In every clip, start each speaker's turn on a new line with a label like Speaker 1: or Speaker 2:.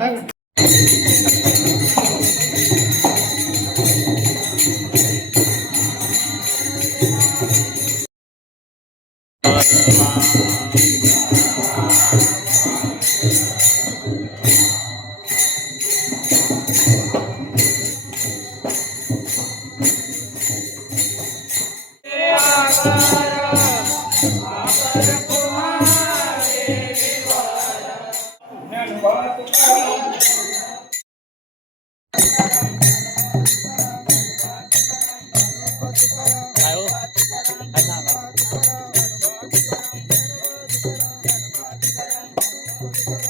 Speaker 1: Bye. Thank you.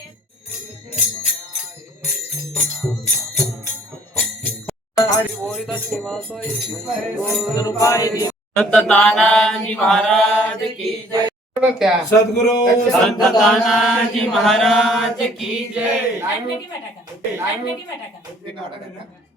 Speaker 2: संत तानाजी महाराज की जय सद्गुरु संत तानाजी महाराज की जय